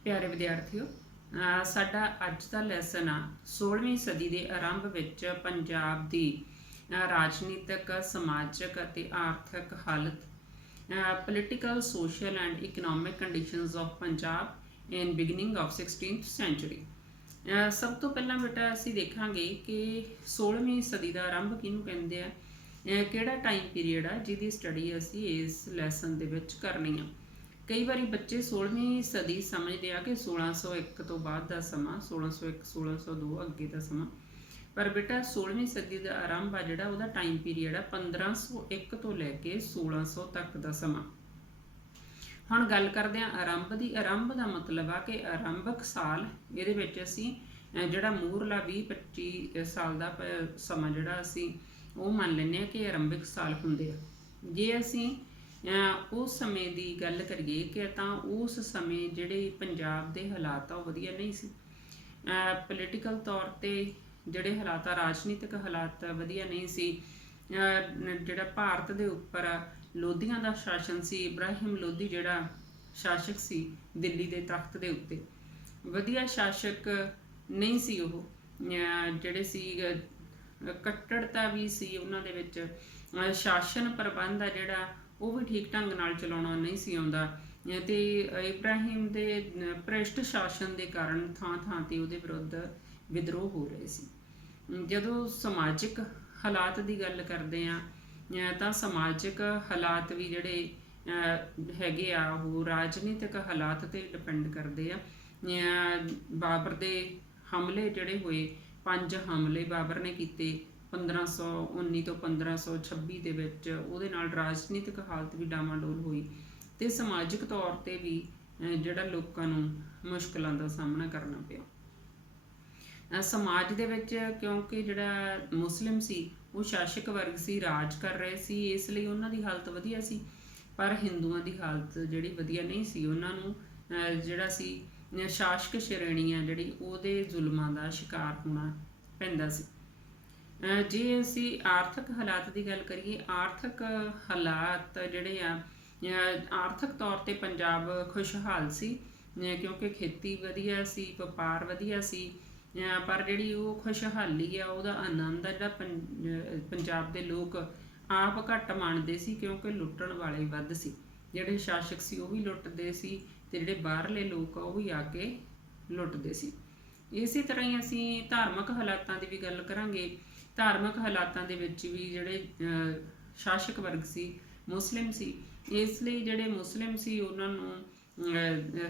ਪਿਆਰੇ ਵਿਦਿਆਰਥੀਓ, ਸਾਡਾ ਅੱਜ ਦਾ ਲੈਸਨ ਆ 16ਵੀਂ ਸਦੀ ਦੇ ਆਰੰਭ ਵਿੱਚ ਪੰਜਾਬ ਦੀ ਰਾਜਨੀਤਿਕ, ਸਮਾਜਿਕ ਅਤੇ ਆਰਥਿਕ ਹਾਲਤ, political, social and economic conditions of Punjab in beginning of 16th century. ਸਭ ਤੋਂ ਪਹਿਲਾਂ ਬੇਟਾ ਅਸੀਂ ਦੇਖਾਂਗੇ ਕਿ 16ਵੀਂ ਸਦੀ ਦਾ ਆਰੰਭ ਕਿਹਨੂੰ ਕਹਿੰਦੇ ਆ, ਕਿਹੜਾ ਟਾਈਮ ਪੀਰੀਅਡ ਆ ਜਿਹਦੀ ਸਟੱਡੀ ਅਸੀਂ ਇਸ ਲੈਸਨ ਦੇ ਵਿੱਚ ਕਰਨੀ ਆ। ਕਈ ਵਾਰੀ ਬੱਚੇ 16ਵੀਂ ਸਦੀ ਸਮਝਦੇ ਆ ਕਿ 1601 ਤੋਂ ਬਾਅਦ ਦਾ ਸਮਾਂ, 1601 1602 ਅੱਗੇ ਦਾ ਸਮਾਂ, ਪਰ ਬੇਟਾ 16ਵੀਂ ਸਦੀ ਦਾ ਆਰੰਭ ਆ ਜਿਹੜਾ ਉਹਦਾ ਟਾਈਮ ਪੀਰੀਅਡ ਆ 1501 ਤੋਂ ਲੈ ਕੇ 1600 ਤੱਕ ਦਾ ਸਮਾਂ। ਹੁਣ ਗੱਲ ਕਰਦੇ ਆ ਆਰੰਭ ਦੀ। ਆਰੰਭ ਦਾ ਮਤਲਬ ਆ ਕਿ ਆਰੰਭਕ ਸਾਲ, ਇਹਦੇ ਵਿੱਚ ਅਸੀਂ ਜਿਹੜਾ ਮੂਹਰਲਾ 20-25 ਸਾਲ ਦਾ ਸਮਾਂ ਜਿਹੜਾ ਅਸੀਂ ਉਹ ਮੰਨ ਲੈਂਦੇ ਹਾਂ ਕਿ ਆਰੰਭਿਕ ਸਾਲ ਹੁੰਦੇ ਆ। ਜੇ ਅਸੀਂ ਉਸ ਸਮੇਂ ਦੀ ਗੱਲ ਕਰੀਏ ਕਿ ਤਾਂ ਉਸ ਸਮੇਂ ਜਿਹੜੇ ਪੰਜਾਬ ਦੇ ਹਾਲਾਤ ਆ ਉਹ ਵਧੀਆ ਨਹੀਂ ਸੀ। ਪੋਲੀਟੀਕਲ ਤੌਰ 'ਤੇ ਜਿਹੜੇ ਹਾਲਾਤ ਆ, ਰਾਜਨੀਤਿਕ ਹਾਲਾਤ ਵਧੀਆ ਨਹੀਂ ਸੀ। ਜਿਹੜਾ ਭਾਰਤ ਦੇ ਉੱਪਰ ਲੋਧੀਆਂ ਦਾ ਸ਼ਾਸਨ ਸੀ, ਇਬਰਾਹਿਮ ਲੋਧੀ ਜਿਹੜਾ ਸ਼ਾਸਕ ਸੀ ਦਿੱਲੀ ਦੇ ਤਖਤ ਦੇ ਉੱਤੇ, ਵਧੀਆ ਸ਼ਾਸਕ ਨਹੀਂ ਸੀ ਉਹ। ਜਿਹੜੇ ਸੀ ਕੱਟੜਤਾ ਵੀ ਸੀ ਉਹਨਾਂ ਦੇ ਵਿੱਚ, ਸ਼ਾਸਨ ਪ੍ਰਬੰਧ ਆ ਜਿਹੜਾ ਉਹ ਵੀ ਠੀਕ ਢੰਗ ਨਾਲ ਚਲਾਉਣਾ ਨਹੀਂ ਸੀ ਆਉਂਦਾ, ਅਤੇ ਇਬਰਾਹਿਮ ਦੇ ਭ੍ਰਿਸ਼ਟ ਸ਼ਾਸਨ ਦੇ ਕਾਰਨ ਥਾਂ ਥਾਂ 'ਤੇ ਉਹਦੇ ਵਿਰੁੱਧ ਵਿਦਰੋਹ ਹੋ ਰਹੇ ਸੀ। ਜਦੋਂ ਸਮਾਜਿਕ ਹਾਲਾਤ ਦੀ ਗੱਲ ਕਰਦੇ ਆ ਤਾਂ ਸਮਾਜਿਕ ਹਾਲਾਤ ਵੀ ਜਿਹੜੇ ਹੈਗੇ ਆ ਉਹ ਰਾਜਨੀਤਿਕ ਹਾਲਾਤ 'ਤੇ ਡਿਪੈਂਡ ਕਰਦੇ ਆ। ਬਾਬਰ ਦੇ ਹਮਲੇ ਜਿਹੜੇ ਹੋਏ, 5 ਹਮਲੇ ਬਾਬਰ ਨੇ ਕੀਤੇ 1519 ਤੋਂ 1526 ਦੇ ਵਿੱਚ, ਉਹਦੇ ਨਾਲ ਰਾਜਨੀਤਿਕ ਹਾਲਤ ਵੀ ਡਾਵਾਂਡੋਲ ਹੋਈ ਅਤੇ ਸਮਾਜਿਕ ਤੌਰ 'ਤੇ ਵੀ ਜਿਹੜਾ ਲੋਕਾਂ ਨੂੰ ਮੁਸ਼ਕਲਾਂ ਦਾ ਸਾਹਮਣਾ ਕਰਨਾ ਪਿਆ। ਸਮਾਜ ਦੇ ਵਿੱਚ ਕਿਉਂਕਿ ਜਿਹੜਾ ਮੁਸਲਿਮ ਸੀ ਉਹ ਸ਼ਾਸਕ ਵਰਗ ਸੀ, ਰਾਜ ਕਰ ਰਹੇ ਸੀ, ਇਸ ਲਈ ਉਹਨਾਂ ਦੀ ਹਾਲਤ ਵਧੀਆ ਸੀ, ਪਰ ਹਿੰਦੂਆਂ ਦੀ ਹਾਲਤ ਜਿਹੜੀ ਵਧੀਆ ਨਹੀਂ ਸੀ। ਉਹਨਾਂ ਨੂੰ ਜਿਹੜਾ ਸੀ ਸ਼ਾਸਕ ਸ਼੍ਰੇਣੀ ਆ ਜਿਹੜੀ ਉਹਦੇ ਜ਼ੁਲਮਾਂ ਦਾ ਸ਼ਿਕਾਰ ਹੋਣਾ ਪੈਂਦਾ ਸੀ। ਜੇ ਅਸੀਂ ਆਰਥਿਕ ਹਾਲਾਤ ਦੀ ਗੱਲ ਕਰੀਏ, ਆਰਥਿਕ ਹਾਲਾਤ ਜਿਹੜੇ ਆ, ਆਰਥਿਕ ਤੌਰ 'ਤੇ ਪੰਜਾਬ ਖੁਸ਼ਹਾਲ ਸੀ ਕਿਉਂਕਿ ਖੇਤੀ ਵਧੀਆ ਸੀ, ਵਪਾਰ ਵਧੀਆ ਸੀ, ਪਰ ਜਿਹੜੀ ਉਹ ਖੁਸ਼ਹਾਲੀ ਆ ਉਹਦਾ ਆਨੰਦ ਆ ਜਿਹੜਾ ਪੰਜਾਬ ਦੇ ਲੋਕ ਆਪ ਘੱਟ ਮੰਨਦੇ ਸੀ ਕਿਉਂਕਿ ਲੁੱਟਣ ਵਾਲੇ ਵੱਧ ਸੀ। ਜਿਹੜੇ ਸ਼ਾਸਕ ਸੀ ਉਹ ਵੀ ਲੁੱਟਦੇ ਸੀ ਅਤੇ ਜਿਹੜੇ ਬਾਹਰਲੇ ਲੋਕ ਆ ਉਹ ਵੀ ਆ ਕੇ ਲੁੱਟਦੇ ਸੀ। ਇਸੇ ਤਰ੍ਹਾਂ ਹੀ ਅਸੀਂ ਧਾਰਮਿਕ ਹਾਲਾਤਾਂ ਦੀ ਵੀ ਗੱਲ ਕਰਾਂਗੇ। ਧਾਰਮਿਕ ਹਾਲਾਤਾਂ ਦੇ ਵਿੱਚ ਵੀ ਜਿਹੜੇ ਸ਼ਾਸਕ ਵਰਗ ਸੀ ਮੁਸਲਿਮ ਸੀ, ਇਸ ਲਈ ਜਿਹੜੇ ਮੁਸਲਿਮ ਸੀ ਉਹਨਾਂ ਨੂੰ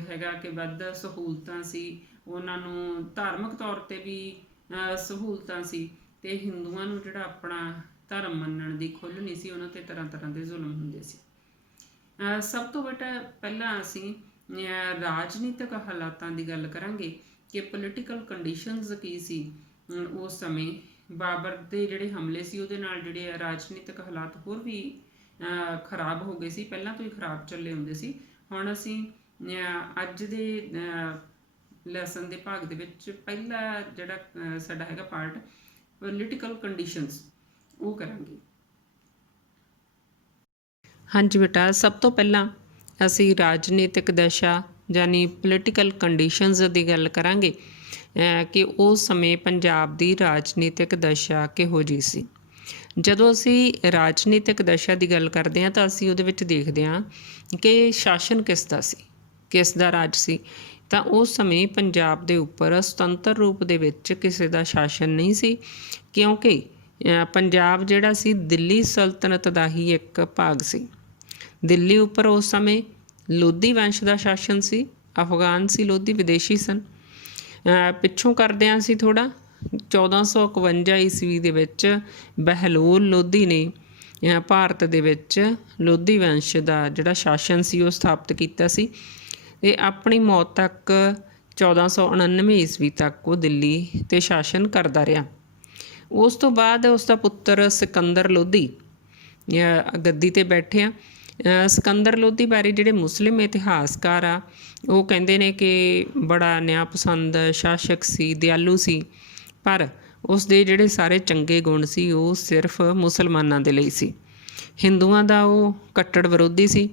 ਹੈਗਾ ਕਿ ਵੱਧ ਸਹੂਲਤਾਂ ਸੀ, ਉਹਨਾਂ ਨੂੰ ਧਾਰਮਿਕ ਤੌਰ 'ਤੇ ਵੀ ਸਹੂਲਤਾਂ ਸੀ, ਅਤੇ ਹਿੰਦੂਆਂ ਨੂੰ ਜਿਹੜਾ ਆਪਣਾ ਧਰਮ ਮੰਨਣ ਦੀ ਖੁੱਲ੍ਹ ਨਹੀਂ ਸੀ, ਉਹਨਾਂ 'ਤੇ ਤਰ੍ਹਾਂ ਤਰ੍ਹਾਂ ਦੇ ਜ਼ੁਲਮ ਹੁੰਦੇ ਸੀ। ਸਭ ਤੋਂ ਬੇਟਾ ਪਹਿਲਾਂ ਅਸੀਂ ਰਾਜਨੀਤਿਕ ਹਾਲਾਤਾਂ ਦੀ ਗੱਲ ਕਰਾਂਗੇ ਕਿ ਪੋਲੀਟੀਕਲ ਕੰਡੀਸ਼ਨਸ ਕੀ ਸੀ ਉਸ ਸਮੇਂ। ਬਾਬਰ ਦੇ ਜਿਹੜੇ ਹਮਲੇ ਸੀ ਉਹਦੇ ਨਾਲ ਜਿਹੜੇ ਰਾਜਨੀਤਿਕ ਹਾਲਾਤ ਹੋਰ ਵੀ ਖਰਾਬ ਹੋ ਗਏ ਸੀ, ਪਹਿਲਾਂ ਤੋਂ ਹੀ ਖਰਾਬ ਚੱਲੇ ਹੁੰਦੇ ਸੀ। ਹੁਣ ਅਸੀਂ ਅੱਜ ਦੇ ਲੈਸਨ ਦੇ ਭਾਗ ਦੇ ਵਿੱਚ ਪਹਿਲਾ ਜਿਹੜਾ ਸਾਡਾ ਹੈਗਾ ਪਾਰਟ ਪੋਲੀਟੀਕਲ ਕੰਡੀਸ਼ਨਸ, ਉਹ ਕਰਾਂਗੇ। ਹਾਂਜੀ ਬੇਟਾ, ਸਭ ਤੋਂ ਪਹਿਲਾਂ ਅਸੀਂ ਰਾਜਨੀਤਿਕ ਦਸ਼ਾ ਯਾਨੀ ਪੋਲੀਟੀਕਲ ਕੰਡੀਸ਼ਨਸ ਦੀ ਗੱਲ ਕਰਾਂਗੇ ਕਿ ਉਸ ਸਮੇਂ ਪੰਜਾਬ ਦੀ ਰਾਜਨੀਤਿਕ ਦਸ਼ਾ ਕਿਹੋ ਜਿਹੀ ਸੀ। ਜਦੋਂ ਅਸੀਂ ਰਾਜਨੀਤਿਕ ਦਸ਼ਾ ਦੀ ਗੱਲ ਕਰਦੇ ਹਾਂ ਤਾਂ ਅਸੀਂ ਉਹਦੇ ਵਿੱਚ ਦੇਖਦੇ ਹਾਂ ਕਿ ਸ਼ਾਸਨ ਕਿਸ ਦਾ ਸੀ, ਕਿਸ ਦਾ ਰਾਜ ਸੀ। ਤਾਂ ਉਸ ਸਮੇਂ ਪੰਜਾਬ ਦੇ ਉੱਪਰ ਸੁਤੰਤਰ ਰੂਪ ਦੇ ਵਿੱਚ ਕਿਸੇ ਦਾ ਸ਼ਾਸਨ ਨਹੀਂ ਸੀ ਕਿਉਂਕਿ ਪੰਜਾਬ ਜਿਹੜਾ ਸੀ ਦਿੱਲੀ ਸਲਤਨਤ ਦਾ ਹੀ ਇੱਕ ਭਾਗ ਸੀ। ਦਿੱਲੀ ਉੱਪਰ ਉਸ ਸਮੇਂ ਲੋਧੀ ਵੰਸ਼ ਦਾ ਸ਼ਾਸਨ ਸੀ। ਅਫਗਾਨ ਸੀ ਲੋਧੀ, ਵਿਦੇਸ਼ੀ ਸਨ। ਪਿੱਛੋਂ ਕਰਦੇ ਹਾਂ ਅਸੀਂ ਥੋੜ੍ਹਾ, 1451 ਈਸਵੀ ਦੇ ਵਿੱਚ ਬਹਿਲੋਲ ਲੋਧੀ ਨੇ ਭਾਰਤ ਦੇ ਵਿੱਚ ਲੋਧੀ ਵੰਸ਼ ਦਾ ਜਿਹੜਾ ਸ਼ਾਸਨ ਸੀ ਉਹ ਸਥਾਪਿਤ ਕੀਤਾ ਸੀ, ਅਤੇ ਆਪਣੀ ਮੌਤ ਤੱਕ 1499 ਈਸਵੀ ਤੱਕ ਉਹ ਦਿੱਲੀ 'ਤੇ ਸ਼ਾਸਨ ਕਰਦਾ ਰਿਹਾ। ਉਸ ਤੋਂ ਬਾਅਦ ਉਸ ਦਾ ਪੁੱਤਰ ਸਿਕੰਦਰ ਲੋਧੀ ਗੱਦੀ 'ਤੇ ਬੈਠਿਆ। ਸਿਕੰਦਰ ਲੋਧੀ ਬਾਰੇ ਜਿਹੜੇ ਮੁਸਲਿਮ ਇਤਿਹਾਸਕਾਰ ਆ ਉਹ ਕਹਿੰਦੇ ਨੇ ਕਿ ਬੜਾ ਨਿਆਂ ਪਸੰਦ ਸ਼ਾਸਕ ਸੀ, ਦਿਆਲੂ ਸੀ, ਪਰ ਉਸ ਦੇ ਜਿਹੜੇ ਸਾਰੇ ਚੰਗੇ ਗੁਣ ਸੀ ਉਹ ਸਿਰਫ ਮੁਸਲਮਾਨਾਂ ਦੇ ਲਈ ਸੀ। ਹਿੰਦੂਆਂ ਦਾ ਉਹ ਕੱਟੜ ਵਿਰੋਧੀ ਸੀ।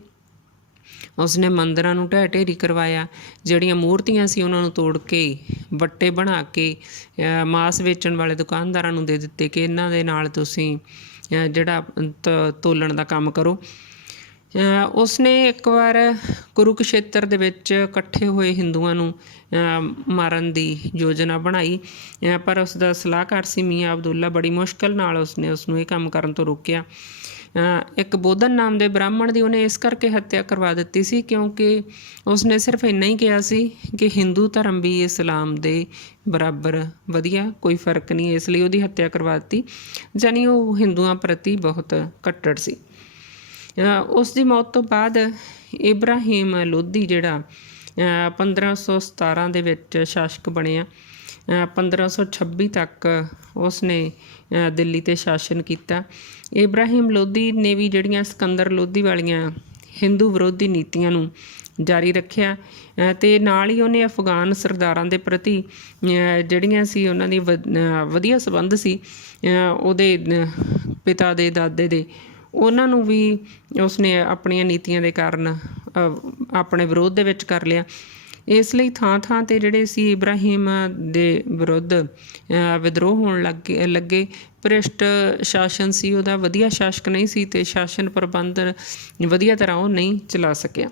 ਉਸਨੇ ਮੰਦਰਾਂ ਨੂੰ ਢਹਿ ਢੇਰੀ ਕਰਵਾਇਆ। ਜਿਹੜੀਆਂ ਮੂਰਤੀਆਂ ਸੀ ਉਹਨਾਂ ਨੂੰ ਤੋੜ ਕੇ ਵੱਟੇ ਬਣਾ ਕੇ ਮਾਸ ਵੇਚਣ ਵਾਲੇ ਦੁਕਾਨਦਾਰਾਂ ਨੂੰ ਦੇ ਦਿੱਤੇ ਕਿ ਇਹਨਾਂ ਦੇ ਨਾਲ ਤੁਸੀਂ ਜਿਹੜਾ ਤੋਲਣ ਦਾ ਕੰਮ ਕਰੋ। ਉਸਨੇ ਇੱਕ ਵਾਰ ਕੁਰੂਕਸ਼ੇਤਰ ਦੇ ਵਿੱਚ ਇਕੱਠੇ ਹੋਏ ਹਿੰਦੂਆਂ ਨੂੰ ਮਾਰਨ ਦੀ ਯੋਜਨਾ ਬਣਾਈ, ਪਰ ਉਸ ਦਾ ਸਲਾਹਕਾਰ ਸੀ ਮੀਆਂ ਅਬਦੁੱਲਾ। ਬੜੀ ਮੁਸ਼ਕਿਲ ਨਾਲ ਉਸਨੇ ਉਸਨੂੰ ਇਹ ਕੰਮ ਕਰਨ ਤੋਂ ਰੋਕਿਆ। ਇੱਕ ਬੋਧਨ ਨਾਮ ਦੇ ਬ੍ਰਾਹਮਣ ਦੀ ਉਹਨੇ ਇਸ ਕਰਕੇ ਹੱਤਿਆ ਕਰਵਾ ਦਿੱਤੀ ਸੀ ਕਿਉਂਕਿ ਉਸਨੇ ਸਿਰਫ ਇੰਨਾ ਹੀ ਕਿਹਾ ਸੀ ਕਿ ਹਿੰਦੂ ਧਰਮ ਵੀ ਇਸਲਾਮ ਦੇ ਬਰਾਬਰ ਵਧੀਆ, ਕੋਈ ਫਰਕ ਨਹੀਂ, ਇਸ ਲਈ ਉਹਦੀ ਹੱਤਿਆ ਕਰਵਾ ਦਿੱਤੀ। ਜਾਨੀ ਉਹ ਹਿੰਦੂਆਂ ਪ੍ਰਤੀ ਬਹੁਤ ਕੱਟੜ ਸੀ। ਉਸ ਦੀ ਮੌਤ ਤੋਂ ਬਾਅਦ ਇਬਰਾਹਿਮ ਲੋਧੀ ਜਿਹੜਾ 1517 ਦੇ ਵਿੱਚ ਸ਼ਾਸਕ ਬਣਿਆ। 1526 ਤੱਕ ਉਸਨੇ ਦਿੱਲੀ 'ਤੇ ਸ਼ਾਸਨ ਕੀਤਾ। ਇਬਰਾਹਿਮ ਲੋਧੀ ਨੇ ਵੀ ਜਿਹੜੀਆਂ ਸਿਕੰਦਰ ਲੋਧੀ ਵਾਲੀਆਂ ਹਿੰਦੂ ਵਿਰੋਧੀ ਨੀਤੀਆਂ ਨੂੰ ਜਾਰੀ ਰੱਖਿਆ ਅਤੇ ਨਾਲ ਹੀ ਉਹਨੇ ਅਫਗਾਨ ਸਰਦਾਰਾਂ ਦੇ ਪ੍ਰਤੀ ਜਿਹੜੀਆਂ ਸੀ ਉਹਨਾਂ ਦੀ ਵਧੀਆ ਸੰਬੰਧ ਸੀ ਉਹਦੇ ਪਿਤਾ ਦੇ ਦਾਦੇ ਦੇ, ਉਹਨਾਂ ਨੂੰ ਵੀ ਉਸਨੇ ਆਪਣੀਆਂ ਨੀਤੀਆਂ ਦੇ ਕਾਰਨ ਆਪਣੇ ਵਿਰੋਧ ਦੇ ਵਿੱਚ ਕਰ ਲਿਆ। ਇਸ ਲਈ ਥਾਂ ਥਾਂ 'ਤੇ ਜਿਹੜੇ ਸੀ ਇਬਰਾਹਿਮ ਦੇ ਵਿਰੁੱਧ ਵਿਦਰੋਹ ਹੋਣ ਲੱਗੇ। ਭ੍ਰਿਸ਼ਟ ਸ਼ਾਸਨ ਸੀ ਉਹਦਾ, ਵਧੀਆ ਸ਼ਾਸਕ ਨਹੀਂ ਸੀ ਅਤੇ ਸ਼ਾਸਨ ਪ੍ਰਬੰਧ ਵਧੀਆ ਤਰ੍ਹਾਂ ਉਹ ਨਹੀਂ ਚਲਾ ਸਕਿਆ।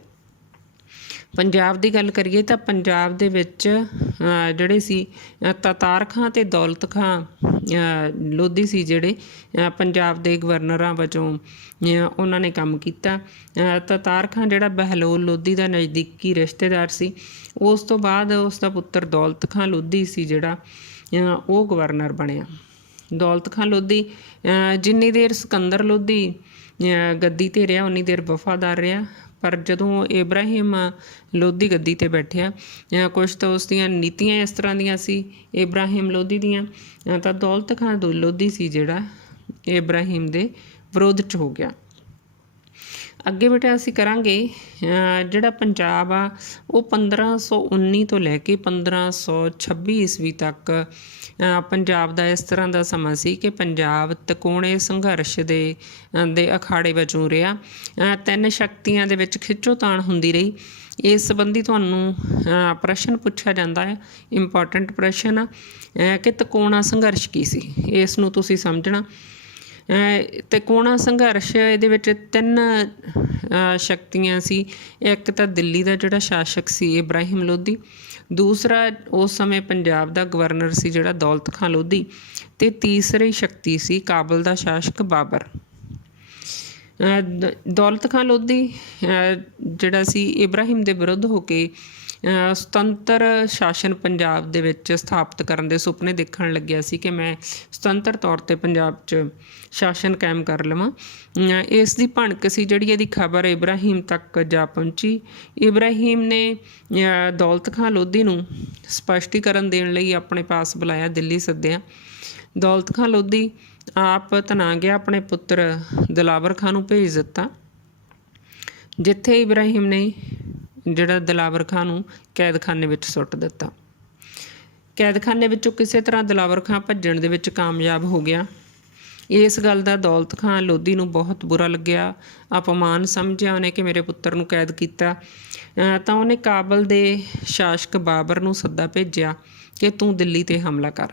ਪੰਜਾਬ ਦੀ ਗੱਲ ਕਰੀਏ ਤਾਂ ਪੰਜਾਬ ਦੇ ਵਿੱਚ ਜਿਹੜੇ ਸੀ ਤਾਤਾਰ ਖਾਂ ਅਤੇ ਦੌਲਤ ਖਾਂ ਲੋਧੀ ਸੀ ਜਿਹੜੇ ਪੰਜਾਬ ਦੇ ਗਵਰਨਰਾਂ ਵਜੋਂ ਉਹਨਾਂ ਨੇ ਕੰਮ ਕੀਤਾ। ਤਾਤਾਰ ਖਾਂ ਜਿਹੜਾ ਬਹਿਲੋਲ ਲੋਧੀ ਦਾ ਨਜ਼ਦੀਕੀ ਰਿਸ਼ਤੇਦਾਰ ਸੀ। ਉਸ ਤੋਂ ਬਾਅਦ ਉਸ ਦਾ ਪੁੱਤਰ ਦੌਲਤ ਖਾਂ ਲੋਧੀ ਸੀ ਜਿਹੜਾ ਉਹ ਗਵਰਨਰ ਬਣਿਆ। ਦੌਲਤ ਖਾਂ ਲੋਧੀ ਜਿੰਨੀ ਦੇਰ ਸਿਕੰਦਰ ਲੋਧੀ ਗੱਦੀ 'ਤੇ ਰਿਹਾ ਉਨੀ ਦੇਰ ਵਫਾਦਾਰ ਰਿਹਾ, ਪਰ ਜਦੋਂ ਇਬਰਾਹਿਮ ਲੋਧੀ ਗੱਦੀ 'ਤੇ ਬੈਠਿਆ ਕੁਛ ਤਾਂ ਉਸ ਦੀਆਂ ਨੀਤੀਆਂ ਇਸ ਤਰ੍ਹਾਂ ਦੀਆਂ ਸੀ ਇਬਰਾਹਿਮ ਲੋਧੀ ਦੀਆਂ, ਤਾਂ ਦੌਲਤ ਖਾਂ ਲੋਧੀ ਸੀ ਜਿਹੜਾ ਇਬਰਾਹਿਮ ਦੇ ਵਿਰੋਧ 'ਚ ਹੋ ਗਿਆ। ਅੱਗੇ ਬੇਟਾ ਅਸੀਂ ਕਰਾਂਗੇ ਜਿਹੜਾ ਪੰਜਾਬ ਆ ਉਹ 1519 ਤੋਂ ਲੈ ਕੇ 1526 ਈਸਵੀ ਤੱਕ ਪੰਜਾਬ ਦਾ ਇਸ ਤਰ੍ਹਾਂ ਦਾ ਸਮਾਂ ਸੀ ਕਿ ਪੰਜਾਬ ਤਿਕੋਣੇ ਸੰਘਰਸ਼ ਦੇ ਅਖਾੜੇ ਵਜੋਂ ਰਿਹਾ। ਤਿੰਨ ਸ਼ਕਤੀਆਂ ਦੇ ਵਿੱਚ ਖਿੱਚੋਤਾਣ ਹੁੰਦੀ ਰਹੀ। ਇਸ ਸੰਬੰਧੀ ਤੁਹਾਨੂੰ ਪ੍ਰਸ਼ਨ ਪੁੱਛਿਆ ਜਾਂਦਾ ਹੈ, ਇੰਪੋਰਟੈਂਟ ਪ੍ਰਸ਼ਨ ਆ ਕਿ ਤਿਕੋਣਾ ਸੰਘਰਸ਼ ਕੀ ਸੀ, ਇਸ ਨੂੰ ਤੁਸੀਂ ਸਮਝਣਾ। ਤਿਕੋਣਾ ਸੰਘਰਸ਼ ਇਹਦੇ ਵਿੱਚ ਤਿੰਨ ਸ਼ਕਤੀਆਂ ਸੀ। ਇੱਕ ਤਾਂ ਦਿੱਲੀ ਦਾ ਜਿਹੜਾ ਸ਼ਾਸਕ ਸੀ ਇਬਰਾਹਿਮ ਲੋਧੀ, ਦੂਸਰਾ ਉਸ ਸਮੇਂ ਪੰਜਾਬ ਦਾ ਗਵਰਨਰ ਸੀ ਜਿਹੜਾ ਦੌਲਤ ਖਾਂ ਲੋਧੀ, ਅਤੇ ਤੀਸਰੀ ਸ਼ਕਤੀ ਸੀ ਕਾਬਲ ਦਾ ਸ਼ਾਸਕ ਬਾਬਰ। ਦੌਲਤ ਖਾਂ ਲੋਧੀ ਜਿਹੜਾ ਸੀ ਇਬਰਾਹਿਮ ਦੇ ਵਿਰੁੱਧ ਹੋ ਕੇ ਸੁਤੰਤਰ ਸ਼ਾਸਨ ਪੰਜਾਬ ਦੇ ਵਿੱਚ ਸਥਾਪਿਤ ਕਰਨ ਦੇ ਸੁਪਨੇ ਦੇਖਣ ਲੱਗਿਆ ਸੀ ਕਿ ਮੈਂ ਸੁਤੰਤਰ ਤੌਰ 'ਤੇ ਪੰਜਾਬ 'ਚ ਸ਼ਾਸਨ ਕਾਇਮ ਕਰ ਲਵਾਂ। ਇਸ ਦੀ ਭਣਕ ਸੀ ਜਿਹੜੀ ਇਹਦੀ ਖਬਰ ਇਬਰਾਹਿਮ ਤੱਕ ਜਾ ਪਹੁੰਚੀ। ਇਬਰਾਹਿਮ ਨੇ ਦੌਲਤ ਖਾਂ ਲੋਧੀ ਨੂੰ ਸਪਸ਼ਟੀਕਰਨ ਦੇਣ ਲਈ ਆਪਣੇ ਪਾਸ ਬੁਲਾਇਆ, ਦਿੱਲੀ ਸੱਦਿਆ। ਦੌਲਤ ਖਾਂ ਲੋਧੀ ਆਪ ਤਨਾ ਗਿਆ, ਆਪਣੇ ਪੁੱਤਰ ਦਿਲਾਵਰ ਖਾਂ ਨੂੰ ਭੇਜ ਦਿੱਤਾ, ਜਿੱਥੇ ਇਬਰਾਹਿਮ ਨੇ ਜਿਹੜਾ ਦਿਲਾਵਰ ਖਾਂ ਨੂੰ ਕੈਦਖਾਨੇ ਵਿੱਚ ਸੁੱਟ ਦਿੱਤਾ। ਕੈਦਖਾਨੇ ਵਿੱਚੋਂ ਕਿਸੇ ਤਰ੍ਹਾਂ ਦਿਲਾਵਰ ਖਾਂ ਭੱਜਣ ਦੇ ਵਿੱਚ ਕਾਮਯਾਬ ਹੋ ਗਿਆ। ਇਸ ਗੱਲ ਦਾ ਦੌਲਤ ਖਾਂ ਲੋਧੀ ਨੂੰ ਬਹੁਤ ਬੁਰਾ ਲੱਗਿਆ, ਅਪਮਾਨ ਸਮਝਿਆ ਉਹਨੇ ਕਿ ਮੇਰੇ ਪੁੱਤਰ ਨੂੰ ਕੈਦ ਕੀਤਾ। ਤਾਂ ਉਹਨੇ ਕਾਬਲ ਦੇ ਸ਼ਾਸਕ ਬਾਬਰ ਨੂੰ ਸੱਦਾ ਭੇਜਿਆ ਕਿ ਤੂੰ ਦਿੱਲੀ 'ਤੇ ਹਮਲਾ ਕਰ,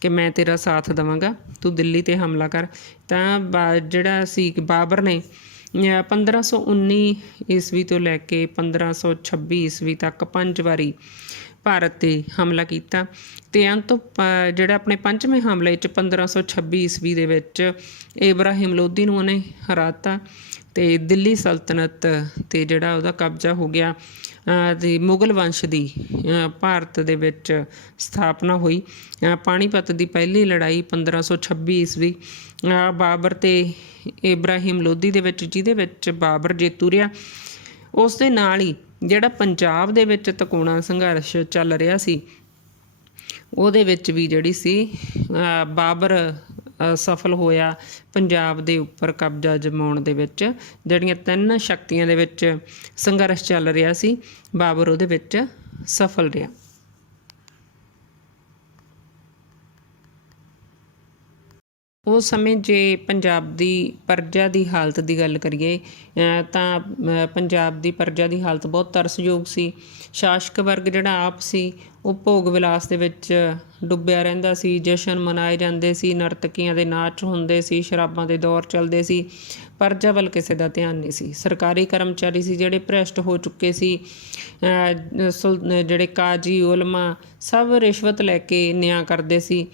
ਕਿ ਮੈਂ ਤੇਰਾ ਸਾਥ ਦੇਵਾਂਗਾ, ਤੂੰ ਦਿੱਲੀ 'ਤੇ ਹਮਲਾ ਕਰ। ਤਾਂ ਜਿਹੜਾ ਸੀ ਬਾਬਰ ਨੇ 1519 ਈਸਵੀ ਤੋਂ ਲੈ ਕੇ 1526 ਈਸਵੀ ਤੱਕ 5 ਵਾਰੀ ਭਾਰਤ 'ਤੇ ਹਮਲਾ ਕੀਤਾ ਅਤੇ ਅੰਤ ਜਿਹੜਾ ਆਪਣੇ ਪੰਜਵੇਂ ਹਮਲੇ 'ਚ 1526 ਈਸਵੀ ਦੇ ਵਿੱਚ ਇਬਰਾਹਿਮ ਲੋਧੀ ਨੂੰ ਉਹਨੇ ਹਰਾਤਾ ਅਤੇ ਦਿੱਲੀ ਸਲਤਨਤ 'ਤੇ ਜਿਹੜਾ ਉਹਦਾ ਕਬਜ਼ਾ ਹੋ ਗਿਆ ਅਤੇ ਮੁਗਲ ਵੰਸ਼ ਦੀ ਭਾਰਤ ਦੇ ਵਿੱਚ ਸਥਾਪਨਾ ਹੋਈ। ਪਾਣੀਪਤ ਦੀ ਪਹਿਲੀ ਲੜਾਈ 1526 ਈਸਵੀ ਬਾਬਰ ਅਤੇ ਇਬਰਾਹਿਮ ਲੋਧੀ ਦੇ ਵਿੱਚ, ਜਿਹਦੇ ਵਿੱਚ ਬਾਬਰ ਜੇਤੂ ਰਿਹਾ। ਉਸ ਦੇ ਨਾਲ ਹੀ ਜਿਹੜਾ ਪੰਜਾਬ ਦੇ ਵਿੱਚ ਤਿਕੋਣਾ ਸੰਘਰਸ਼ ਚੱਲ ਰਿਹਾ ਸੀ ਉਹਦੇ ਵਿੱਚ ਵੀ ਜਿਹੜੀ ਸੀ ਬਾਬਰ ਸਫਲ ਹੋਇਆ ਪੰਜਾਬ ਦੇ ਉੱਪਰ ਕਬਜ਼ਾ ਜਮਾਉਣ ਦੇ ਵਿੱਚ। ਜਿਹੜੀਆਂ ਤਿੰਨ ਸ਼ਕਤੀਆਂ ਦੇ ਵਿੱਚ ਸੰਘਰਸ਼ ਚੱਲ ਰਿਹਾ ਸੀ, ਬਾਬਰ ਉਹਦੇ ਵਿੱਚ ਸਫਲ ਰਿਹਾ। ਉਸ ਸਮੇਂ ਜੇ ਪੰਜਾਬ ਦੀ ਪਰਜਾ ਦੀ ਹਾਲਤ ਦੀ ਗੱਲ ਕਰੀਏ ਤਾਂ ਪੰਜਾਬ ਦੀ ਪਰਜਾ ਦੀ ਹਾਲਤ ਬਹੁਤ ਤਰਸਯੋਗ ਸੀ। ਸ਼ਾਸਕ ਵਰਗ ਜਿਹੜਾ ਆਪ ਸੀ ਉਹ ਭੋਗ ਵਿਲਾਸ ਦੇ ਵਿੱਚ ਡੁੱਬਿਆ ਰਹਿੰਦਾ ਸੀ। ਜਸ਼ਨ ਮਨਾਏ ਜਾਂਦੇ ਸੀ, ਨਰਤਕੀਆਂ ਦੇ ਨਾਚ ਹੁੰਦੇ ਸੀ, ਸ਼ਰਾਬਾਂ ਦੇ ਦੌਰ ਚੱਲਦੇ ਸੀ। ਪਰਜਾ ਵੱਲ ਕਿਸੇ ਦਾ ਧਿਆਨ ਨਹੀਂ ਸੀ। ਸਰਕਾਰੀ ਕਰਮਚਾਰੀ ਸੀ ਜਿਹੜੇ ਭ੍ਰਿਸ਼ਟ ਹੋ ਚੁੱਕੇ ਸੀ। ਜਿਹੜੇ ਕਾਜੀ ਉਲਮਾ ਸਭ ਰਿਸ਼ਵਤ ਲੈ ਕੇ ਨਿਆਂ ਕਰਦੇ ਸੀ।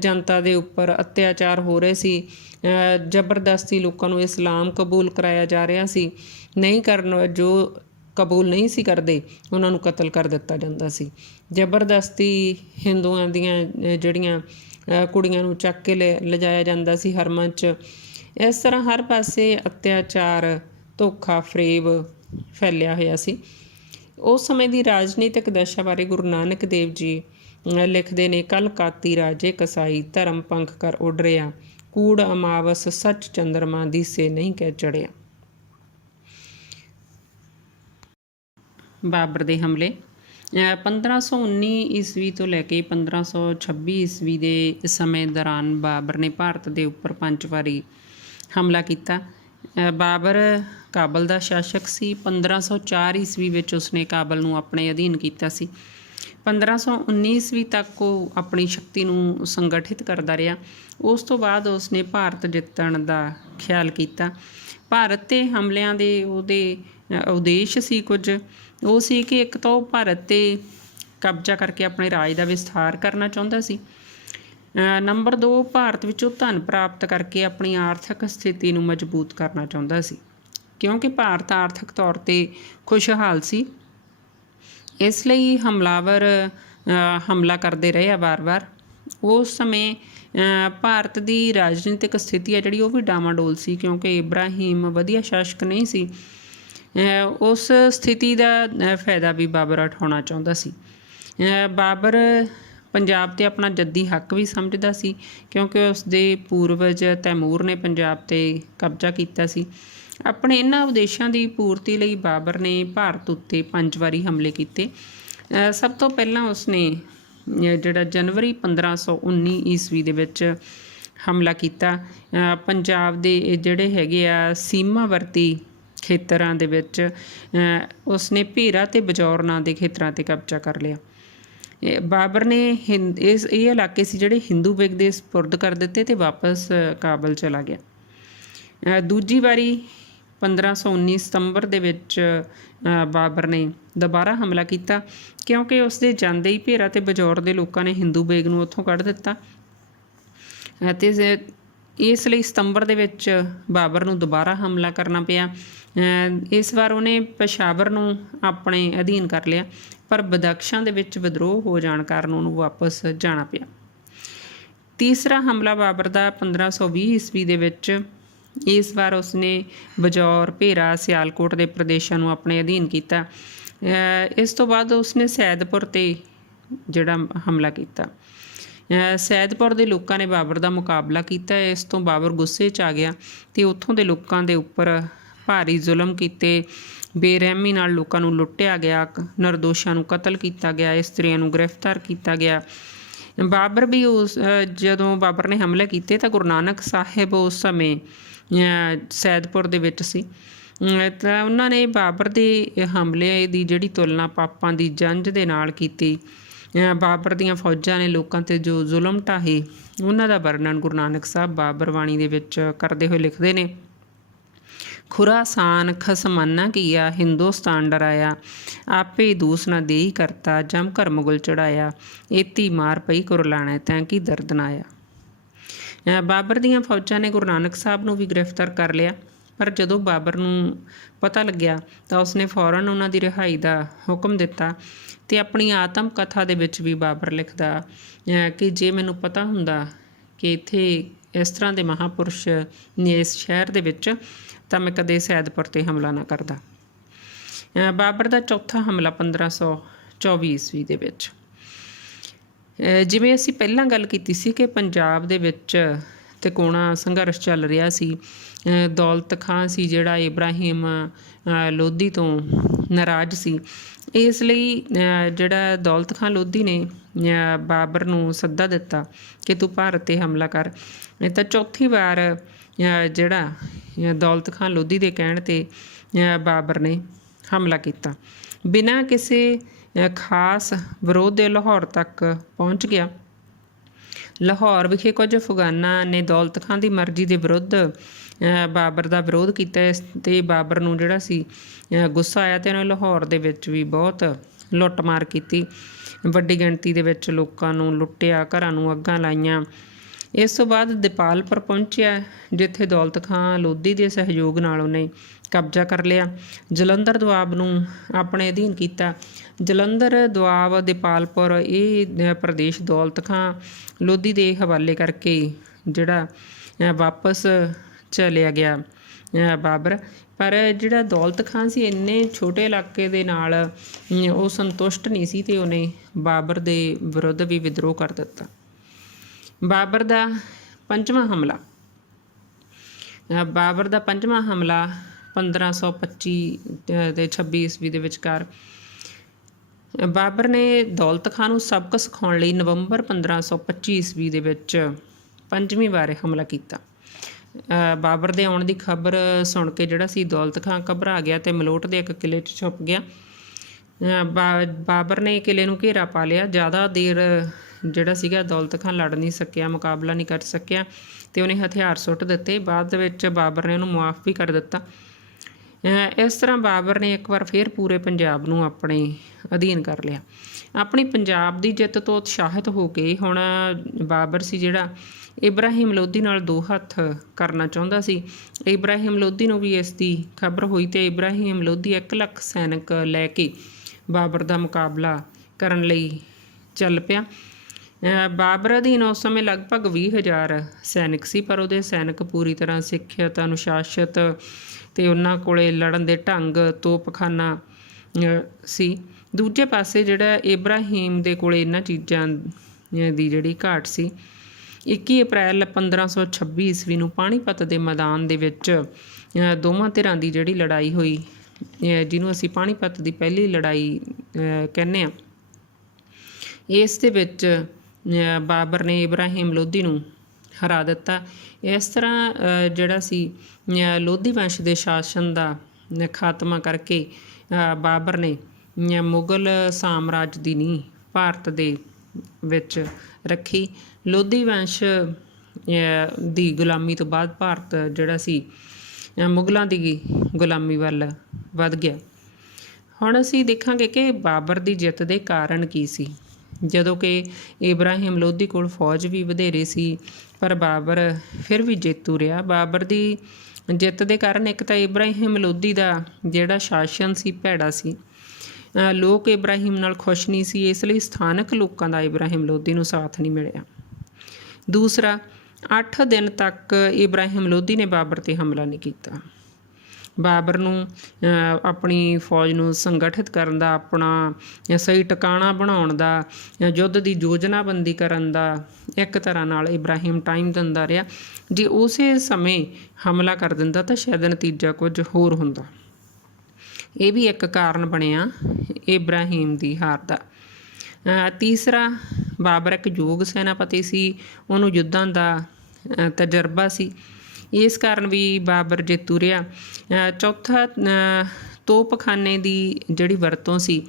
ਜਨਤਾ ਦੇ ਉੱਪਰ ਅਤਿਆਚਾਰ ਹੋ ਰਹੇ ਸੀ। ਜ਼ਬਰਦਸਤੀ ਲੋਕਾਂ ਨੂੰ ਇਸਲਾਮ ਕਬੂਲ ਕਰਾਇਆ ਜਾ ਰਿਹਾ ਸੀ। ਨਹੀਂ ਕਰਨ ਜੋ ਕਬੂਲ ਨਹੀਂ ਸੀ ਕਰਦੇ ਉਹਨਾਂ ਨੂੰ ਕਤਲ ਕਰ ਦਿੱਤਾ ਜਾਂਦਾ ਸੀ। ਜ਼ਬਰਦਸਤੀ ਹਿੰਦੂਆਂ ਦੀਆਂ ਜਿਹੜੀਆਂ ਕੁੜੀਆਂ ਨੂੰ ਚੱਕ ਕੇ ਲਿਜਾਇਆ ਜਾਂਦਾ ਸੀ ਹਰਮਾਂ 'ਚ। ਇਸ ਤਰ੍ਹਾਂ ਹਰ ਪਾਸੇ ਅਤਿਆਚਾਰ, ਧੋਖਾ ਫਰੇਬ ਫੈਲਿਆ ਹੋਇਆ ਸੀ। ਉਸ ਸਮੇਂ ਦੀ ਰਾਜਨੀਤਿਕ ਦਸ਼ਾ ਬਾਰੇ ਗੁਰੂ ਨਾਨਕ ਦੇਵ ਜੀ ਲਿਖਦੇ ਨੇ, ਕੱਲ ਕਾਤੀ ਰਾਜੇ ਕਸਾਈ, ਧਰਮ ਪੰਖ ਕਰ ਉੱਡ ਰਿਹਾ, ਕੂੜ ਅਮਾਵਸ ਸੱਚ ਚੰਦਰਮਾ ਦੀਸੇ ਨਹੀਂ ਕਹਿ ਚੜਿਆ। ਬਾਬਰ ਦੇ ਹਮਲੇ 1519 ਈਸਵੀ ਤੋਂ ਲੈ ਕੇ 1526 ਈਸਵੀ ਦੇ ਸਮੇਂ ਦੌਰਾਨ ਬਾਬਰ ਨੇ ਭਾਰਤ ਦੇ ਉੱਪਰ 5 ਵਾਰੀ ਹਮਲਾ ਕੀਤਾ। ਬਾਬਰ ਕਾਬਲ ਦਾ ਸ਼ਾਸਕ ਸੀ। 1504 ਈਸਵੀ ਵਿੱਚ ਉਸਨੇ ਕਾਬਲ ਨੂੰ ਆਪਣੇ ਅਧੀਨ ਕੀਤਾ ਸੀ। 1519 ਈਸਵੀ ਤੱਕ ਉਹ ਆਪਣੀ ਸ਼ਕਤੀ ਨੂੰ ਸੰਗਠਿਤ ਕਰਦਾ ਰਿਹਾ। ਉਸ ਤੋਂ ਬਾਅਦ ਉਸਨੇ ਭਾਰਤ ਜਿੱਤਣ ਦਾ ਖਿਆਲ ਕੀਤਾ। ਭਾਰਤ 'ਤੇ ਹਮਲਿਆਂ ਦੇ ਉਹਦੇ ਉਦੇਸ਼ ਸੀ ਕੁਝ। ਉਹ ਸੀ ਕਿ ਇੱਕ ਤਾਂ ਉਹ ਭਾਰਤ 'ਤੇ ਕਬਜ਼ਾ ਕਰਕੇ ਆਪਣੇ ਰਾਜ ਦਾ ਵਿਸਥਾਰ ਕਰਨਾ ਚਾਹੁੰਦਾ ਸੀ। ਨੰਬਰ 2, ਭਾਰਤ ਵਿੱਚੋਂ ਧਨ ਪ੍ਰਾਪਤ ਕਰਕੇ ਆਪਣੀ ਆਰਥਿਕ ਸਥਿਤੀ ਨੂੰ ਮਜ਼ਬੂਤ ਕਰਨਾ ਚਾਹੁੰਦਾ ਸੀ, ਕਿਉਂਕਿ ਭਾਰਤ ਆਰਥਿਕ ਤੌਰ 'ਤੇ ਖੁਸ਼ਹਾਲ ਸੀ। ਇਸ ਲਈ ਹਮਲਾਵਰ ਹਮਲਾ ਕਰਦੇ ਰਹੇ ਆ ਵਾਰ-ਵਾਰ। ਉਸ ਸਮੇਂ ਭਾਰਤ ਦੀ ਰਾਜਨੀਤਿਕ ਸਥਿਤੀ ਆ ਜਿਹੜੀ ਉਹ ਵੀ ਡਾਵਾਡੋਲ ਸੀ, ਕਿਉਂਕਿ ਇਬਰਾਹਿਮ ਵਧੀਆ ਸ਼ਾਸਕ ਨਹੀਂ ਸੀ। ਉਸ ਸਥਿਤੀ ਦਾ ਫਾਇਦਾ ਵੀ ਬਾਬਰ ਉਠਾਉਣਾ ਚਾਹੁੰਦਾ ਸੀ। ਬਾਬਰ ਪੰਜਾਬ 'ਤੇ ਆਪਣਾ ਜੱਦੀ ਹੱਕ ਵੀ ਸਮਝਦਾ ਸੀ, ਕਿਉਂਕਿ ਉਸ ਦੇ ਪੂਰਵਜ ਤੈਮੂਰ ਨੇ ਪੰਜਾਬ 'ਤੇ ਕਬਜ਼ਾ ਕੀਤਾ ਸੀ। ਆਪਣੇ ਇਹਨਾਂ ਉਦੇਸ਼ਾਂ ਦੀ ਪੂਰਤੀ ਲਈ ਬਾਬਰ ਨੇ ਭਾਰਤ ਉੱਤੇ 5 ਵਾਰੀ ਹਮਲੇ ਕੀਤੇ। ਸਭ ਤੋਂ ਪਹਿਲਾਂ ਉਸਨੇ ਜਿਹੜਾ ਜਨਵਰੀ 1519 ਈਸਵੀ ਦੇ ਵਿੱਚ ਹਮਲਾ ਕੀਤਾ। ਪੰਜਾਬ ਦੇ ਜਿਹੜੇ ਹੈਗੇ ਆ ਸੀਮਾਵਰਤੀ ਖੇਤਰਾਂ ਦੇ ਵਿੱਚ ਉਸਨੇ ਭੇਰਾ ਅਤੇ ਬਜੌਰ ਨਾਂ ਦੇ ਖੇਤਰਾਂ 'ਤੇ ਕਬਜ਼ਾ ਕਰ ਲਿਆ। ਬਾਬਰ ਨੇ ਇਹ ਇਲਾਕੇ ਸੀ ਜਿਹੜੇ ਹਿੰਦੂ ਬੇਗ ਦੇ ਸਪੁਰਦ ਕਰ ਦਿੱਤੇ ਅਤੇ ਵਾਪਸ ਕਾਬਲ ਚਲਾ ਗਿਆ। ਦੂਜੀ ਵਾਰੀ 1519 ਸਤੰਬਰ ਦੇ ਵਿੱਚ ਬਾਬਰ ਨੇ ਦੁਬਾਰਾ ਹਮਲਾ ਕੀਤਾ, ਕਿਉਂਕਿ ਉਸਦੇ ਜਾਂਦੇ ਹੀ ਭੇਰਾ ਅਤੇ ਬਜੌਰ ਦੇ ਲੋਕਾਂ ਨੇ ਹਿੰਦੂ ਬੇਗ ਨੂੰ ਉੱਥੋਂ ਕੱਢ ਦਿੱਤਾ ਅਤੇ ਇਸ ਲਈ ਸਤੰਬਰ ਦੇ ਵਿੱਚ ਬਾਬਰ ਨੂੰ ਦੁਬਾਰਾ ਹਮਲਾ ਕਰਨਾ ਪਿਆ। ਇਸ ਵਾਰ ਉਹਨੇ ਪੇਸ਼ਾਵਰ ਨੂੰ ਆਪਣੇ ਅਧੀਨ ਕਰ ਲਿਆ, ਪਰ ਬਦਖਸ਼ਾਂ ਦੇ ਵਿੱਚ ਵਿਦਰੋਹ ਹੋ ਜਾਣ ਕਾਰਨ ਉਹਨੂੰ ਵਾਪਸ ਜਾਣਾ ਪਿਆ। ਤੀਸਰਾ ਹਮਲਾ ਬਾਬਰ ਦਾ 1520 ਈਸਵੀ ਦੇ ਵਿੱਚ। ਇਸ ਵਾਰ ਉਸਨੇ ਬਜੌਰ, ਭੇਰਾ, ਸਿਆਲਕੋਟ ਦੇ ਪ੍ਰਦੇਸ਼ਾਂ ਨੂੰ ਆਪਣੇ ਅਧੀਨ ਕੀਤਾ। ਇਸ ਤੋਂ ਬਾਅਦ ਉਸਨੇ ਸੈਦਪੁਰ 'ਤੇ ਜਿਹੜਾ ਹਮਲਾ ਕੀਤਾ। ਸੈਦਪੁਰ ਦੇ ਲੋਕਾਂ ਨੇ ਬਾਬਰ ਦਾ ਮੁਕਾਬਲਾ ਕੀਤਾ। ਇਸ ਤੋਂ ਬਾਬਰ ਗੁੱਸੇ 'ਚ ਆ ਗਿਆ ਅਤੇ ਉੱਥੋਂ ਦੇ ਲੋਕਾਂ ਦੇ ਉੱਪਰ ਭਾਰੀ ਜ਼ੁਲਮ ਕੀਤੇ। ਬੇਰਹਿਮੀ ਨਾਲ ਲੋਕਾਂ ਨੂੰ ਲੁੱਟਿਆ ਗਿਆ, ਨਿਰਦੋਸ਼ਾਂ ਨੂੰ ਕਤਲ ਕੀਤਾ ਗਿਆ, ਇਸਤਰੀਆਂ ਨੂੰ ਗ੍ਰਿਫਤਾਰ ਕੀਤਾ ਗਿਆ। ਬਾਬਰ ਵੀ ਜਦੋਂ ਬਾਬਰ ਨੇ ਹਮਲੇ ਕੀਤੇ ਤਾਂ ਗੁਰੂ ਨਾਨਕ ਸਾਹਿਬ ਉਸ ਸਮੇਂ ਸੈਦਪੁਰ ਦੇ ਵਿੱਚ ਸੀ। ਤਾਂ ਉਹਨਾਂ ਨੇ ਬਾਬਰ ਦੇ ਹਮਲੇ ਦੀ ਜਿਹੜੀ ਤੁਲਨਾ ਪਾਪਾਂ ਦੀ ਜੰਝ ਦੇ ਨਾਲ ਕੀਤੀ। ਬਾਬਰ ਦੀਆਂ ਫੌਜਾਂ ਨੇ ਲੋਕਾਂ 'ਤੇ ਜੋ ਜ਼ੁਲਮ ਢਾਹੇ ਉਹਨਾਂ ਦਾ ਵਰਣਨ ਗੁਰੂ ਨਾਨਕ ਸਾਹਿਬ ਬਾਬਰ ਬਾਣੀ ਦੇ ਵਿੱਚ ਕਰਦੇ ਹੋਏ ਲਿਖਦੇ ਨੇ। ਖੁਰਾਸਾਨ ਖਸਮਾਨਾ ਕੀਆ, ਹਿੰਦੁਸਤਾਨ ਡਰਾਇਆ, ਆਪੇ ਦੂਸ ਨਾ ਦੇਈ ਕਰਤਾ, ਜਮ ਘਰ ਮੁਗਲ ਚੜਾਇਆ, ਏਤੀ ਮਾਰ ਪਈ ਕੁਰਲਾਣਾ ਤੈਂ ਕੀ ਦਰਦ ਨਾ ਆਇਆ। ਬਾਬਰ ਦੀਆਂ ਫੌਜਾਂ ਨੇ ਗੁਰੂ ਨਾਨਕ ਸਾਹਿਬ ਨੂੰ ਵੀ ਗ੍ਰਿਫਤਾਰ ਕਰ ਲਿਆ, ਪਰ ਜਦੋਂ ਬਾਬਰ ਨੂੰ ਪਤਾ ਲੱਗਿਆ ਤਾਂ ਉਸਨੇ ਫੌਰਨ ਉਹਨਾਂ ਦੀ ਰਿਹਾਈ ਦਾ ਹੁਕਮ ਦਿੱਤਾ। ਅਤੇ ਆਪਣੀ ਆਤਮ ਕਥਾ ਦੇ ਵਿੱਚ ਵੀ ਬਾਬਰ ਲਿਖਦਾ ਕਿ ਜੇ ਮੈਨੂੰ ਪਤਾ ਹੁੰਦਾ ਕਿ ਇੱਥੇ ਇਸ ਤਰ੍ਹਾਂ ਦੇ ਮਹਾਂਪੁਰਸ਼ ਨੇ ਇਸ ਸ਼ਹਿਰ ਦੇ ਵਿੱਚ, ਤਾਂ ਮੈਂ ਕਦੇ ਸੈਦਪੁਰ 'ਤੇ ਹਮਲਾ ਨਾ ਕਰਦਾ। ਬਾਬਰ ਦਾ ਚੌਥਾ ਹਮਲਾ 1524 ਈਸਵੀ ਦੇ ਵਿੱਚ। ਜਿਵੇਂ ਅਸੀਂ ਪਹਿਲਾਂ ਗੱਲ ਕੀਤੀ ਸੀ ਕਿ ਪੰਜਾਬ ਦੇ ਵਿੱਚ ਤਿਕੋਣਾ ਸੰਘਰਸ਼ ਚੱਲ ਰਿਹਾ ਸੀ। ਦੌਲਤ ਖਾਂ ਸੀ ਜਿਹੜਾ ਇਬਰਾਹਿਮ ਲੋਧੀ ਤੋਂ ਨਾਰਾਜ਼ ਸੀ। ਇਸ ਲਈ ਜਿਹੜਾ ਦੌਲਤ ਖਾਂ ਲੋਧੀ ਨੇ ਬਾਬਰ ਨੂੰ ਸੱਦਾ ਦਿੱਤਾ ਕਿ ਤੂੰ ਭਾਰਤ 'ਤੇ ਹਮਲਾ ਕਰ। ਤਾਂ ਚੌਥੀ ਵਾਰ ਜਿਹੜਾ ਦੌਲਤ ਖਾਂ ਲੋਧੀ ਦੇ ਕਹਿਣ 'ਤੇ ਬਾਬਰ ਨੇ ਹਮਲਾ ਕੀਤਾ। ਬਿਨਾਂ ਕਿਸੇ ਖਾਸ ਵਿਰੋਧ ਦੇ ਲਾਹੌਰ ਤੱਕ ਪਹੁੰਚ ਗਿਆ। ਲਾਹੌਰ ਵਿਖੇ ਕੁਝ ਅਫਗਾਨਾਂ ਨੇ ਦੌਲਤ ਖਾਂ ਦੀ ਮਰਜ਼ੀ ਦੇ ਵਿਰੁੱਧ ਬਾਬਰ ਦਾ ਵਿਰੋਧ ਕੀਤਾ। ਇਸ 'ਤੇ ਬਾਬਰ ਨੂੰ ਜਿਹੜਾ ਸੀ ਗੁੱਸਾ ਆਇਆ ਅਤੇ ਉਹਨੇ ਲਾਹੌਰ ਦੇ ਵਿੱਚ ਵੀ ਬਹੁਤ ਲੁੱਟਮਾਰ ਕੀਤੀ। ਵੱਡੀ ਗਿਣਤੀ ਦੇ ਵਿੱਚ ਲੋਕਾਂ ਨੂੰ ਲੁੱਟਿਆ, ਘਰਾਂ ਨੂੰ ਅੱਗਾਂ ਲਾਈਆਂ। ਇਸ ਤੋਂ ਬਾਅਦ ਦੀਪਾਲਪੁਰ ਪਹੁੰਚਿਆ, ਜਿੱਥੇ ਦੌਲਤ ਖਾਂ ਲੋਧੀ ਦੇ ਸਹਿਯੋਗ ਨਾਲ ਉਹਨੇ ਕਬਜ਼ਾ ਕਰ ਲਿਆ। ਜਲੰਧਰ ਦੁਆਬ ਨੂੰ ਆਪਣੇ ਅਧੀਨ ਕੀਤਾ। ਜਲੰਧਰ ਦੁਆਬ, ਦੀਪਾਲਪੁਰ ਇਹ ਪ੍ਰਦੇਸ਼ ਦੌਲਤ ਖਾਂ ਲੋਧੀ ਦੇ ਹਵਾਲੇ ਕਰਕੇ ਜਿਹੜਾ ਵਾਪਸ ਚਲਿਆ ਗਿਆ ਬਾਬਰ। ਪਰ ਜਿਹੜਾ ਦੌਲਤ ਖਾਂ ਸੀ ਇੰਨੇ ਛੋਟੇ ਇਲਾਕੇ ਦੇ ਨਾਲ ਉਹ ਸੰਤੁਸ਼ਟ ਨਹੀਂ ਸੀ ਅਤੇ ਉਹਨੇ ਬਾਬਰ ਦੇ ਵਿਰੁੱਧ ਵੀ ਵਿਦਰੋਹ ਕਰ ਦਿੱਤਾ। ਬਾਬਰ ਦਾ ਪੰਜਵਾਂ ਹਮਲਾ। ਬਾਬਰ ਦਾ ਪੰਜਵਾਂ ਹਮਲਾ 1525 ਅਤੇ 26 ਈਸਵੀ ਦੇ ਵਿਚਕਾਰ। ਬਾਬਰ ਨੇ ਦੌਲਤ ਖਾਂ ਨੂੰ ਸਬਕ ਸਿਖਾਉਣ ਲਈ ਨਵੰਬਰ 1525 ਈਸਵੀ ਦੇ ਵਿੱਚ ਪੰਜਵੀਂ ਵਾਰ ਹਮਲਾ ਕੀਤਾ। ਬਾਬਰ ਦੇ ਆਉਣ ਦੀ ਖਬਰ ਸੁਣ ਕੇ ਜਿਹੜਾ ਸੀ ਦੌਲਤ ਖਾਂ ਘਬਰਾ ਗਿਆ ਅਤੇ ਮਲੋਟ ਦੇ ਇੱਕ ਕਿਲ੍ਹੇ 'ਚ ਛੁਪ ਗਿਆ। ਬਾਬਰ ਨੇ ਕਿਲ੍ਹੇ ਨੂੰ ਘੇਰਾ ਪਾ ਲਿਆ। ਜ਼ਿਆਦਾ ਦੇਰ ਜਿਹੜਾ ਸੀਗਾ ਦੌਲਤ ਖਾਂ ਲੜ ਨਹੀਂ ਸਕਿਆ, ਮੁਕਾਬਲਾ ਨਹੀਂ ਕਰ ਸਕਿਆ ਅਤੇ ਉਹਨੇ ਹਥਿਆਰ ਸੁੱਟ ਦਿੱਤੇ। ਬਾਅਦ ਦੇ ਵਿੱਚ ਬਾਬਰ ਨੇ ਉਹਨੂੰ ਮੁਆਫ ਵੀ ਕਰ ਦਿੱਤਾ। ਇਸ ਤਰ੍ਹਾਂ ਬਾਬਰ ਨੇ ਇੱਕ ਵਾਰ ਫਿਰ ਪੂਰੇ ਪੰਜਾਬ ਨੂੰ ਆਪਣੇ ਅਧੀਨ ਕਰ ਲਿਆ। ਆਪਣੀ ਪੰਜਾਬ ਦੀ ਜਿੱਤ ਤੋਂ ਉਤਸ਼ਾਹਿਤ ਹੋ ਕੇ ਹੁਣ ਬਾਬਰ ਸੀ ਜਿਹੜਾ ਇਬਰਾਹਿਮ ਲੋਧੀ ਨਾਲ ਦੋ ਹੱਥ ਕਰਨਾ ਚਾਹੁੰਦਾ ਸੀ। ਇਬਰਾਹਿਮ ਲੋਧੀ ਨੂੰ ਵੀ ਇਸ ਦੀ ਖਬਰ ਹੋਈ ਅਤੇ ਇਬਰਾਹਿਮ ਲੋਧੀ 1 ਲੱਖ ਸੈਨਿਕ ਲੈ ਕੇ ਬਾਬਰ ਦਾ ਮੁਕਾਬਲਾ ਕਰਨ ਲਈ ਚੱਲ ਪਿਆ। ਬਾਬਰ ਅਧੀਨ ਉਸ ਸਮੇਂ ਲਗਭਗ 20,000 ਸੈਨਿਕ ਸੀ, ਪਰ ਉਹਦੇ ਸੈਨਿਕ ਪੂਰੀ ਤਰ੍ਹਾਂ ਸਿੱਖਿਅਤ, ਅਨੁਸ਼ਾਸਿਤ ਅਤੇ ਉਹਨਾਂ ਕੋਲ ਲੜਨ ਦੇ ਢੰਗ, ਤੋਪਖਾਨਾ ਸੀ। ਦੂਜੇ ਪਾਸੇ ਜਿਹੜਾ ਇਬਰਾਹਿਮ ਦੇ ਕੋਲ ਇਹਨਾਂ ਚੀਜ਼ਾਂ ਦੀ ਜਿਹੜੀ ਘਾਟ ਸੀ। 21 ਅਪ੍ਰੈਲ 1526 ਈਸਵੀ ਨੂੰ ਪਾਣੀਪਤ ਦੇ ਮੈਦਾਨ ਦੇ ਵਿੱਚ ਦੋਵਾਂ ਧਿਰਾਂ ਦੀ ਜਿਹੜੀ ਲੜਾਈ ਹੋਈ, ਜਿਹਨੂੰ ਅਸੀਂ ਪਾਣੀਪਤ ਦੀ ਪਹਿਲੀ ਲੜਾਈ ਕਹਿੰਦੇ ਹਾਂ, ਇਸ ਦੇ ਵਿੱਚ ਬਾਬਰ ਨੇ ਇਬਰਾਹਿਮ ਲੋਧੀ ਨੂੰ ਹਰਾ ਦਿੱਤਾ। ਇਸ ਤਰ੍ਹਾਂ ਜਿਹੜਾ ਸੀ ਲੋਧੀ ਵੰਸ਼ ਦੇ ਸ਼ਾਸਨ ਦਾ ਖਾਤਮਾ ਕਰਕੇ ਬਾਬਰ ਨੇ ਮੁਗਲ ਸਾਮਰਾਜ ਦੀ ਨੀਂਹ ਭਾਰਤ ਦੇ ਵਿੱਚ ਰੱਖੀ। ਲੋਧੀ ਵੰਸ਼ ਦੀ ਗੁਲਾਮੀ ਤੋਂ ਬਾਅਦ ਭਾਰਤ ਜਿਹੜਾ ਸੀ ਮੁਗਲਾਂ ਦੀ ਗੁਲਾਮੀ ਵੱਲ ਵੱਧ ਗਿਆ। ਹੁਣ ਅਸੀਂ ਦੇਖਾਂਗੇ ਕਿ ਬਾਬਰ ਦੀ ਜਿੱਤ ਦੇ ਕਾਰਨ ਕੀ ਸੀ। ਜਦੋਂ ਕਿ ਇਬਰਾਹਿਮ ਲੋਧੀ ਕੋਲ ਫੌਜ ਵੀ ਵਧੇਰੇ ਸੀ, ਪਰ ਬਾਬਰ ਫਿਰ ਵੀ ਜੇਤੂ ਰਿਹਾ। ਬਾਬਰ ਦੀ ਜਿੱਤ ਦੇ ਕਾਰਨ ਇੱਕ ਤਾਂ ਇਬਰਾਹਿਮ ਲੋਧੀ ਦਾ ਜਿਹੜਾ ਸ਼ਾਸਨ ਸੀ ਭੈੜਾ ਸੀ। ਲੋਕ ਇਬਰਾਹਿਮ ਨਾਲ ਖੁਸ਼ ਨਹੀਂ ਸੀ, ਇਸ ਲਈ ਸਥਾਨਕ ਲੋਕਾਂ ਦਾ ਇਬਰਾਹਿਮ ਲੋਧੀ ਨੂੰ ਸਾਥ ਨਹੀਂ ਮਿਲਿਆ। ਦੂਸਰਾ, 8 ਦਿਨ ਤੱਕ ਇਬਰਾਹਿਮ ਲੋਧੀ ਨੇ ਬਾਬਰ 'ਤੇ ਹਮਲਾ ਨਹੀਂ ਕੀਤਾ। ਬਾਬਰ ਨੂੰ ਆਪਣੀ ਫੌਜ ਨੂੰ ਸੰਗਠਿਤ ਕਰਨ ਦਾ, ਆਪਣਾ ਸਹੀ ਟਿਕਾਣਾ ਬਣਾਉਣ ਦਾ, ਯੁੱਧ ਦੀ ਯੋਜਨਾਬੰਦੀ ਕਰਨ ਦਾ ਇੱਕ ਤਰ੍ਹਾਂ ਨਾਲ ਇਬਰਾਹਿਮ ਟਾਈਮ ਦਿੰਦਾ ਰਿਹਾ। ਜੇ ਉਸੇ ਸਮੇਂ ਹਮਲਾ ਕਰ ਦਿੰਦਾ ਤਾਂ ਸ਼ਾਇਦ ਨਤੀਜਾ ਕੁਝ ਹੋਰ ਹੁੰਦਾ। ਇਹ ਵੀ ਇੱਕ ਕਾਰਨ ਬਣਿਆ ਇਬਰਾਹਿਮ ਦੀ ਹਾਰ ਦਾ। ਤੀਸਰਾ, ਬਾਬਰ ਇੱਕ ਯੋਗ ਸੈਨਾਪਤੀ ਸੀ, ਉਹਨੂੰ ਯੁੱਧਾਂ ਦਾ ਤਜਰਬਾ ਸੀ, ਇਸ ਕਾਰਨ ਵੀ ਬਾਬਰ ਜੇਤੂ ਰਿਹਾ। ਚੌਥਾ, ਤੋਪਖਾਨੇ ਦੀ ਜਿਹੜੀ ਵਰਤੋਂ ਸੀ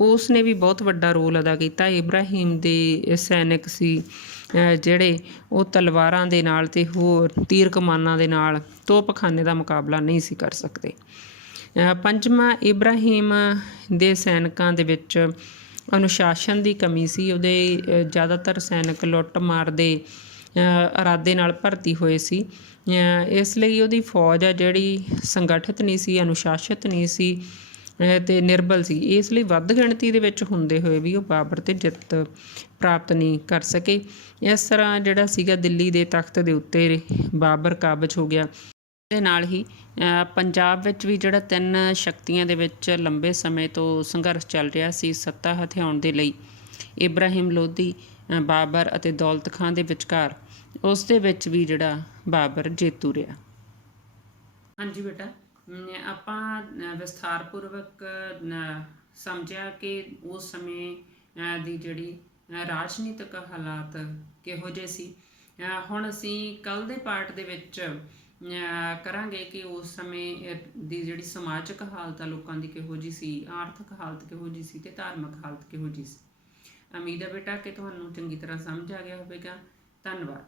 ਉਸ ਨੇ ਵੀ ਬਹੁਤ ਵੱਡਾ ਰੋਲ ਅਦਾ ਕੀਤਾ। ਇਬਰਾਹਿਮ ਦੇ ਸੈਨਿਕ ਸੀ ਜਿਹੜੇ ਉਹ ਤਲਵਾਰਾਂ ਦੇ ਨਾਲ ਅਤੇ ਹੋਰ ਤੀਰ ਕਮਾਨਾਂ ਦੇ ਨਾਲ ਤੋਪਖਾਨੇ ਦਾ ਮੁਕਾਬਲਾ ਨਹੀਂ ਸੀ ਕਰ ਸਕਦੇ। ਪੰਜਵਾਂ, ਇਬਰਾਹਿਮ ਦੇ ਸੈਨਿਕਾਂ ਦੇ ਵਿੱਚ ਅਨੁਸ਼ਾਸਨ ਦੀ ਕਮੀ ਸੀ। ਉਹਦੇ ਜ਼ਿਆਦਾਤਰ ਸੈਨਿਕ ਲੁੱਟ ਮਾਰ ਦੇ ਇਰਾਦੇ ਨਾਲ ਭਰਤੀ ਹੋਏ ਸੀ, ਇਸ ਲਈ ਉਹਦੀ ਫੌਜ ਆ ਜਿਹੜੀ ਸੰਗਠਿਤ ਨਹੀਂ ਸੀ, ਅਨੁਸ਼ਾਸਿਤ ਨਹੀਂ ਸੀ ਅਤੇ ਨਿਰਬਲ ਸੀ। ਇਸ ਲਈ ਵੱਧ ਗਿਣਤੀ ਦੇ ਵਿੱਚ ਹੁੰਦੇ ਹੋਏ ਵੀ ਉਹ ਬਾਬਰ 'ਤੇ ਜਿੱਤ ਪ੍ਰਾਪਤ ਨਹੀਂ ਕਰ ਸਕੇ। ਇਸ ਤਰ੍ਹਾਂ ਜਿਹੜਾ ਸੀਗਾ ਦਿੱਲੀ ਦੇ ਤਖਤ ਦੇ ਉੱਤੇ ਬਾਬਰ ਕਾਬਜ਼ ਹੋ ਗਿਆ। ਇਹਦੇ ਨਾਲ ਹੀ ਪੰਜਾਬ ਵਿੱਚ ਵੀ ਜਿਹੜਾ 3 ਸ਼ਕਤੀਆਂ ਦੇ ਵਿੱਚ ਲੰਬੇ ਸਮੇਂ ਤੋਂ ਸੰਘਰਸ਼ ਚੱਲ ਰਿਹਾ ਸੀ ਸੱਤਾ ਹਥਿਆਉਣ ਦੇ ਲਈ, ਇਬਰਾਹਿਮ ਲੋਧੀ, ਬਾਬਰ ਅਤੇ ਦੌਲਤ ਖਾਂ ਦੇ ਵਿਚਕਾਰ, ਉਸ ਦੇ ਵਿੱਚ ਵੀ ਜਿਹੜਾ ਬਾਬਰ ਜੇਤੂ ਰਿਹਾ। ਹਾਂਜੀ ਬੇਟਾ, ਆਪਾਂ ਵਿਸਥਾਰਪੂਰਵਕ ਸਮਝਿਆ ਕਿ ਉਸ ਸਮੇਂ ਦੀ ਜਿਹੜੀ ਰਾਜਨੀਤਿਕ ਹਾਲਾਤ ਕਿਹੋ ਜਿਹੇ ਸੀ। ਹੁਣ ਅਸੀਂ ਕੱਲ੍ਹ ਦੇ ਪਾਠ ਦੇ ਵਿੱਚ ਕਰਾਂਗੇ ਕਿ ਉਸ ਸਮੇਂ ਦੀ ਜਿਹੜੀ ਸਮਾਜਿਕ ਹਾਲਤ ਆ ਲੋਕਾਂ ਦੀ ਕਿਹੋ ਜਿਹੀ ਸੀ, ਆਰਥਿਕ ਹਾਲਤ ਕਿਹੋ ਜਿਹੀ ਸੀ ਅਤੇ ਧਾਰਮਿਕ ਹਾਲਤ ਕਿਹੋ ਜਿਹੀ ਸੀ। ਉਮੀਦ ਹੈ ਬੇਟਾ ਕਿ ਤੁਹਾਨੂੰ ਚੰਗੀ ਤਰ੍ਹਾਂ ਸਮਝ ਆ ਗਿਆ ਹੋਵੇਗਾ। ਧੰਨਵਾਦ।